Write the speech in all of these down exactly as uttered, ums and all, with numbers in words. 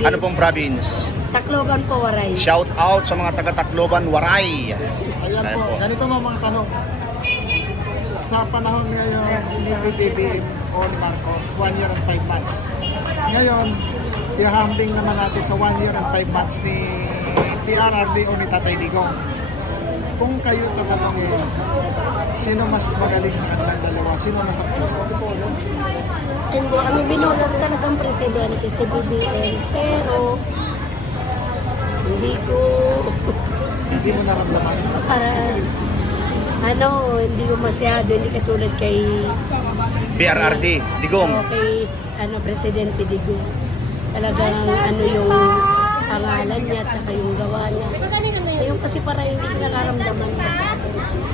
B B M. Ano pong province? Tacloban po, Waray. Shout out sa mga taga Tacloban, Waray. Ayan Ayan po, po. ganito mga mga tanong. Sa panahon ngayon ni B B M o ni Marcos, one year and five months. Ngayon, ihahambing naman natin sa one year and five months ni P R R D o ni Tatay Digong. Kung kayo tatanungin, sino mas magaling sa kanilang dalawa? Sino mas ang puso? Hindi kami binulong talagang presidente si B B M. Pero, hindi ko, Hindi mo naramdaman. para, ano, hindi ko masyado, hindi katulad kay, P R R D, Digong. o kay, ano, Presidente Digong. Talagang, ano yung pangalan niya, at saka yung gawa niya. Yung kasi para hindi ko nakaramdaman masyado.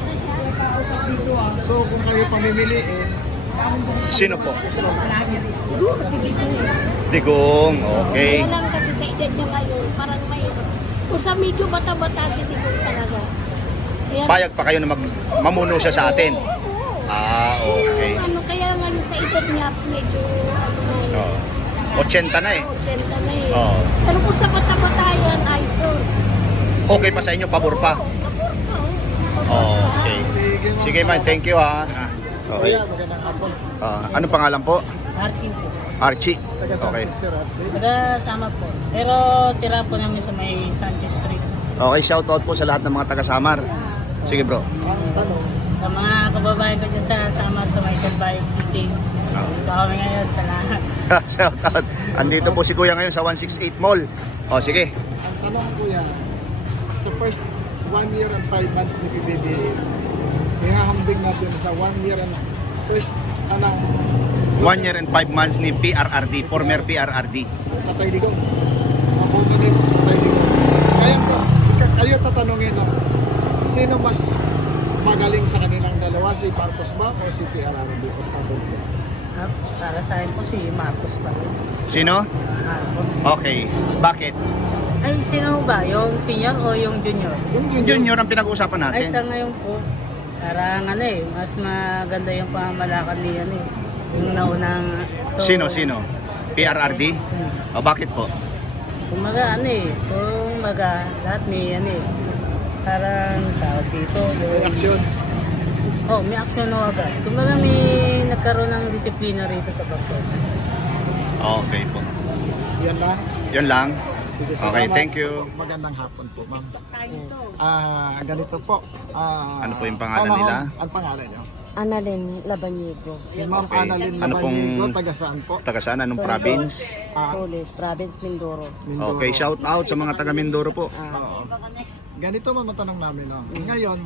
So, kung kayo pamimiliin, Sino po? Siguro si Digong. Digong, okay. Kaya lang kasi sa edad niya ngayon, parang may, kung sa medyo bata-bata si Digong talaga. Kaya, Payag pa kayo na mag mamuno siya sa atin. Ah, okay. Ano, kaya ngayon sa edad niya, medyo, ano na yun. Oh. ochenta na eh. ochenta na eh. Oo. Pero kung sa bata-bata yan, ay sus. Okay pa sa inyo, pabor pa. Okay. sige ma'am. Sige man, thank you ha. Okay. Kuya, magandang hapon. Ah, anong pangalan po? Archie po. Archie. Taga San Okay. Sir Archie. Taga-sama po. Pero tira po namin sa may Sanchez Street. Okay, shout out po sa lahat ng mga taga-Samar. Sige bro. Ang tanong, Sa mga kababayan ko dyan sa Samar, sa may Salbayan City. Ito kami ngayon sa lahat. Shout out. Andito po si Kuya ngayon sa one sixty-eight Mall. O sige. ang tanong kuya, sa first one year and five months ni B B M, ihahambing natin sa one year and first, anong one year and five months ni P R R D, former P R R D. Tatay Digong. Ang puso ni Tatay Digong. Ngayon po, ika- kayo tatanungin lang, sino mas magaling sa kanilang dalawa, si Marcos ba o si P R R D o Tatay Digong? Ah, para sa akin po si Marcos pa rin. Sino? Marcos. Okay. Bakit? Ay, sino ba? Yung senior o yung junior? Yung junior. Junior ang pinag-uusapan Ay, sa natin. ngayon po, parang ano eh, mas maganda yung pamamalakad ni ano eh. Yung naunang... to- Sino? Sino? P R R D? Hmm. O bakit po? Kumaga ano eh, kumaga lahat may ano eh. Parang tawag dito. yung- Reaksyon. Oh, may action na agad. Kumbaga may nagkaroon ng disiplina rito sa bakod. Okay po. Yan lang. Yan lang. Sige, Okay, salamat. thank you. Magandang hapon po, ma'am. Ah, ganito po. Ah, Ano po yung pangalan ma'am, nila? Ang pangalan niyo? Annalyn Labanyego. Si Ma'am Okay. Annalyn Ano pong- Labanyego, taga saan po? Taga saan? Anong province? Ah, Solis, Province Mindoro. Mindoro. Okay, shout out sa mga taga Mindoro po. Ah, Oo. Ganito ma'am ang tanong namin. No? Ngayon,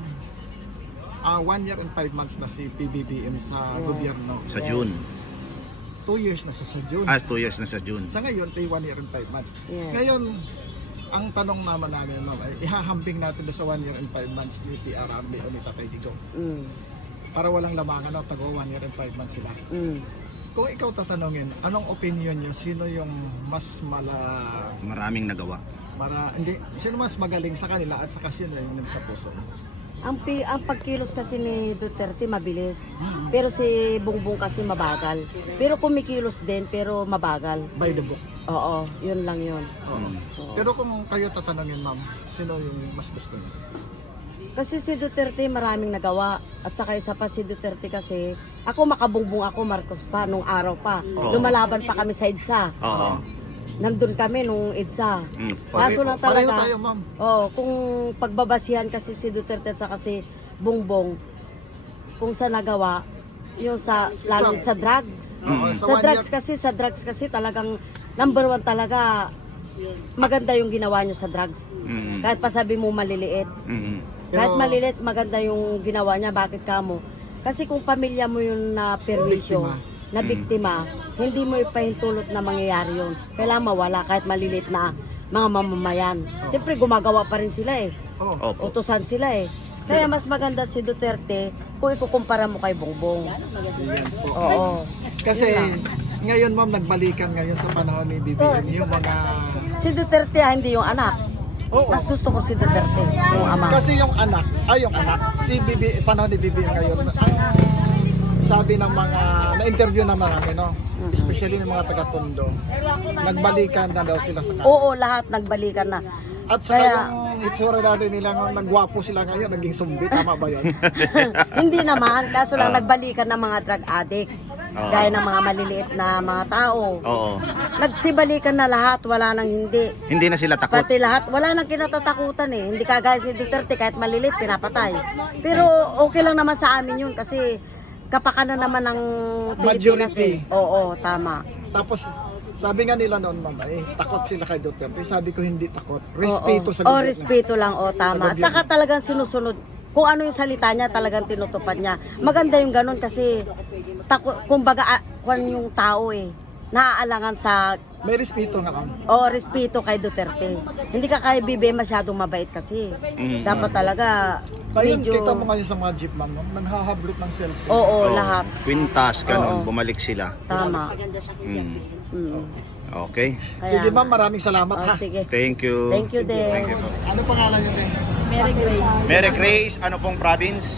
ah one year and five months na si P B B M sa Yes. gobyerno. Sa June. Two years na sa sa June. Ah, two years na sa June. Sa ngayon, ay one year and five months. Yes. Ngayon, ang tanong naman namin, ma'am, ay ihahambing natin doon sa one year and five months ni P R R D o ni Tatay Digong. mm, Para walang lamangan, no? Tago one year and five months sila. mm. Kung ikaw tatanungin, anong opinion nyo? Sino yung mas mala... Maraming nagawa. Para, hindi, sino mas magaling sa kanila at saka sino yung sa puso? Ang, pi, ang pagkilos kasi ni Duterte mabilis. Mm. Pero si Bongbong kasi mabagal. Pero kumikilos din, pero mabagal. By the book. Oo, yun lang yun. Oo. Mm. Oo. Pero kung kayo tatanungin, ma'am, sino yung mas gusto niyo? Kasi si Duterte maraming nagawa. At saka isa pa si Duterte kasi, ako makabungbong ako, Marcos pa, nung araw pa. Oo. Lumalaban pa kami sa EDSA. Oo. Nandun kami nung EDSA. Mm. Kaso lang Pareho talaga, tayo, ma'am. oh, kung pagbabasihan kasi si Duterte at saka si Bongbong, kung sa nagawa, yung sa, lalo sa drugs. Oo, Sa one drugs year- kasi, sa drugs kasi talagang number one talaga, maganda yung ginawa niya sa drugs. Mm. Kahit pa sabi mo maliliit. Mm. Kahit Pero- maliliit, maganda yung ginawa niya. Bakit ka mo? Kasi kung pamilya mo yung na perwisyo, Biktima. na biktima, hindi mo ipahintulot na mangyayari yun. Kailangan mawala kahit maliliit na mga mamamayan. Siyempre gumagawa pa rin sila eh. Oo. Opo. Utusan sila eh. Kaya mas maganda si Duterte kung ikukumpara mo kay Bongbong. Yan po. Oo. Kasi ngayon, ma'am, nagbalikan ngayon sa panahon ni B B M yung mga... Si Duterte ah, hindi yung anak. Oo. Mas gusto ko si Duterte, yung ama. Kasi yung anak, ay yung anak, si B B, panahon ni B B M ngayon, ang, sabi ng mga, na-interview naman namin, no? Especially ng mga taga-Tondo, nagbalikan na daw sila sa kanila. Oo, lahat nagbalikan na. At saka Kaya- yung itsura natin nila, nung nagwapo sila ngayon, naging sumbi, tama ba yun? Hindi naman, kaso lang Ah. nagbalikan ng mga drug addict. Ah. Gaya ng mga maliliit na mga tao. Oo. Nagsibalikan na lahat, wala nang hindi. Hindi na sila takot. Pati lahat, wala nang kinatatakutan eh. Hindi ka guys ni Duterte, kahit malilit, pinapatay. Pero okay lang naman sa amin yun kasi kapakanan naman ng Pilipinas eh. Majority. Oo, tama. Tapos, sabi nga nila noon, ma'am, eh, takot sila kay Duterte. Sabi ko, hindi takot. Respeto Oo. sa Oh, gobyerno. respeto lang, oh, tama. At Sa saka talagang sinusunod. Kung ano yung salita niya, talagang tinutupad niya. Maganda yung ganun kasi, tako, kumbaga, ah, kung yung tao eh, naaalangan sa, May respeto nga, ma'am. oh, respeto kay Duterte. Hindi ka kay B B M masyadong mabait kasi. Mm. Dapat talaga, Kaya medyo, kita mo ngayon sa mga jeep, ma'am, no? Nanghahablot ng cellphone. oo, Oo. lahat. Quintas, ganun, Oo. bumalik sila. Tama. Mm. Mm. Okay. Kaya Sige, nga. ma'am, maraming salamat, Oh, ha? sige. Thank you. Thank you din. Thank you po. Ano pangalan niyo, din? Mary Grace. Mary Grace, ano pong province?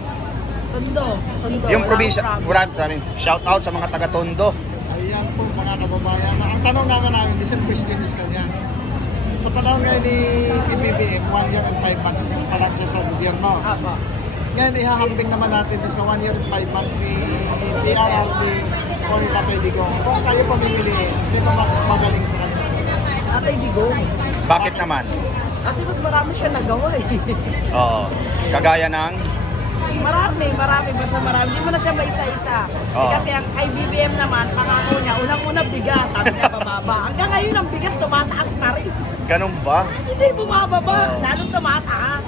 Tondo. Tondo. Yung probinsya, Murad province. Shout out sa mga taga Tondo. Ayan po, mga kababayan. Ang tanong naman namin, the same question is kanya. Sa panahon ngayon ni P B B M, one year and five months pa lang siya sa gobyerno. Apo. Ngayon, ihahambing naman natin sa one year and five months ni P R R D o ni Tatay Digong. Kung kayo pamimiliin, sino mas magaling sa kanya? Tatay Digong. Bakit naman? Kasi mas marami siya nagawa eh. Oo. Kagaya ng Marami, marami, basta marami. Hindi mo na siya maisa-isa. Oo. Eh, kasi ang kay B B M naman, pangako niya, unang-unang bigas, sabi niya bababa. Hanggang ngayon ang bigas tumataas pa rin. ganun ba? Hindi bumababa, Oo. lalong tumataas.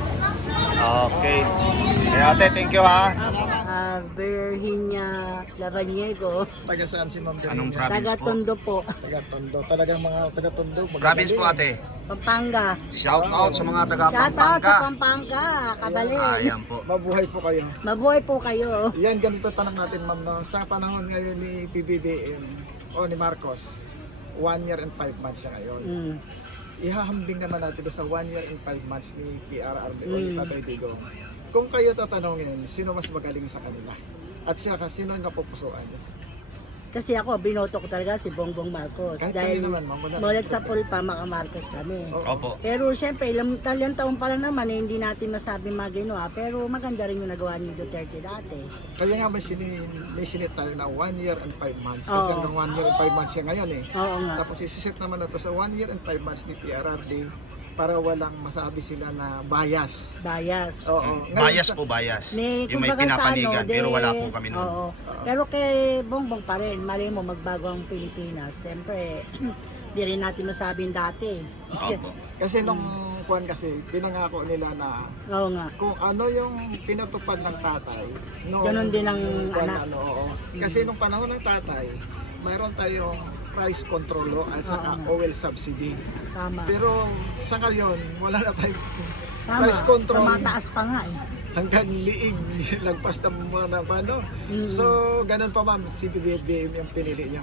Okay. Eh, ate, thank you ha. Ah, Virginia Laraniego. Taga saan si Ma'am Virginia? Anong province Taga po? Tondo po. Taga Tondo. Talagang mga taga Tondo. magagaling. Province po ate. Pampanga. Shout out sa mga taga Shout out sa Pampanga. Pampanga. Kabalin. Ayan po. Mabuhay po kayo. Mabuhay po kayo. Yan, ganito tanong natin, ma'am. No? Sa panahon ngayon ni P B B M o ni Marcos, one year and five months siya ngayon. Mm. Ihahambing naman natin sa one year and five months ni P R R D o ni Mm. Tatay Digong. Kung kayo tatanungin, sino mas magaling sa kanila? At siya, sino ang napupusuan? Kasi ako, binoto ko talaga si Bongbong Marcos. Kahit dahil kami naman, ma'am, wala. mulat sa pulpa, mga Marcos kami. Oo. Opo. Pero siyempre, ilang talang taon pa lang naman, eh, hindi natin masabi mga ginawa. Pero maganda rin yung nagawa ni Duterte dati. Kaya nga may, sini, may sinit tayo na one year and five months. Kasi Oo. hanggang one year and five months siya ngayon eh. Oo nga. Tapos isisit naman ito sa one year and five months ni P R R D para walang masabi sila na bias. Bias. Oo. Ngayon Bias sa- po, bias. May, Yung may kumbaga sa pinapanigan, ano, pero de- wala po kami nun. Oo. Pero kay Bongbong pa rin, mali mo magbago ang Pilipinas. Siyempre, di rin natin masabing dati. Opo. Kasi nung kuwan kasi, pinangako nila na Oo nga. kung ano yung pinatupad ng tatay, noong, Ganon din ang kuwan, anak. Ano, oo. Kasi nung panahon ng tatay, mayroon tayong price control law at saka Oo. oil subsidy. Tama. Pero sa ngayon, wala na tayong Tama. price control. Tumataas pa nga eh. Hanggang liig, lagpas ng mga paano. Mm. So, ganun pa ma'am, si B B M yung pinili niyo.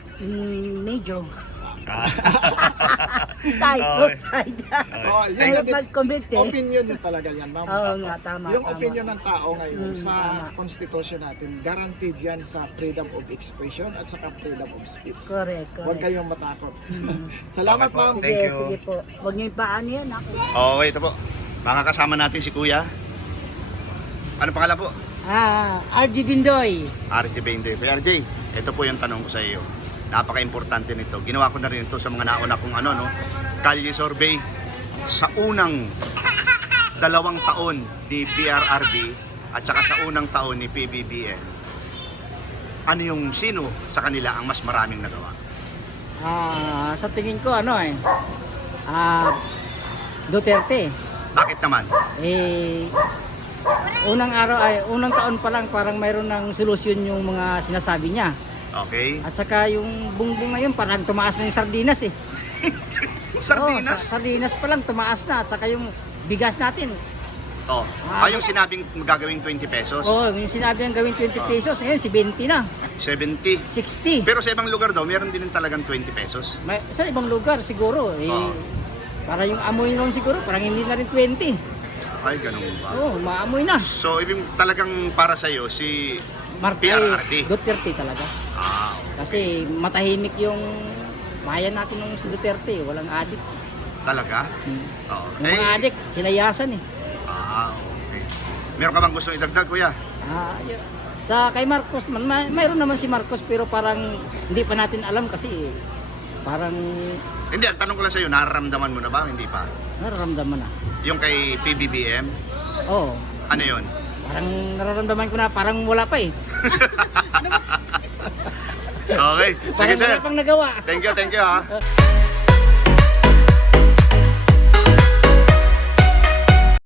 Mm, medyo. Ah. Side, Okay. both side. Oh, yun Hirap yung mag-comment eh. opinion niya talaga yan, ma'am. Oo nga, tama. Yung tama. opinion ng tao ngayon Mm, sa tama. constitution natin, guaranteed yan sa freedom of expression at saka freedom of speech. Correct, Huwag correct. kayong matakot. Mm. Salamat, Okay po. ma'am. Thank Sige, you. sige po. Huwag niyo ipaano yan ako. Okay, ito po. Makakasama natin si Kuya. Ano pangalan po? Ah, R G Bindoy. R J Bendoy. Kuya R J, ito po yung tanong ko sa iyo. Napaka-importante nito. Ginawa ko na rin ito sa mga nauna kong ano, no? Kalye survey. Sa unang dalawang taon ni P R R D at saka sa unang taon ni P B B M, ano yung sino sa kanila ang mas maraming nagawa? Ah, sa tingin ko ano eh. Ah, Duterte. Bakit naman? Eh unang araw ay unang taon pa lang parang mayroon ng solusyon yung mga sinasabi niya. Okay. At saka yung bungbong ngayon parang tumaas na yung sardinas eh. Sardinas. Oo, sa- sardinas pa lang tumaas na at saka yung bigas natin. Oh, ah, yung sinabing gagawing twenty pesos, Oo, yung sinabi ang gawin twenty pesos, ngayon si twenty na, seventy. sixty. Pero sa ibang lugar daw, meron din talagang twenty pesos. May, sa ibang lugar siguro eh Oo. para yung amoy noon siguro parang hindi na rin twenty. Ay, ganun ba? Oo, maamoy na. So, ibig talagang para sa iyo si Mark, P R R T. ay, Duterte talaga. Ah, Kasi matahimik yung bayan natin ng si Duterte. Walang adik. talaga? Hmm. Oo. Yung mga Eh, adik, sila yasan eh. ah, okay. Meron ka bang gusto idagdag, kuya? Ah, yun. Sa kay Marcos man, may, mayroon naman si Marcos pero parang hindi pa natin alam kasi parang Hindi, ang tanong ko lang sa'yo, nararamdaman mo na ba? Hindi pa. nararamdaman na. Yung kay P B B M, Oo. ano yun? Parang nararamdaman ko na parang wala pa eh. Okay, sige Parang sir. wala pang nagawa. Thank you, thank you ha.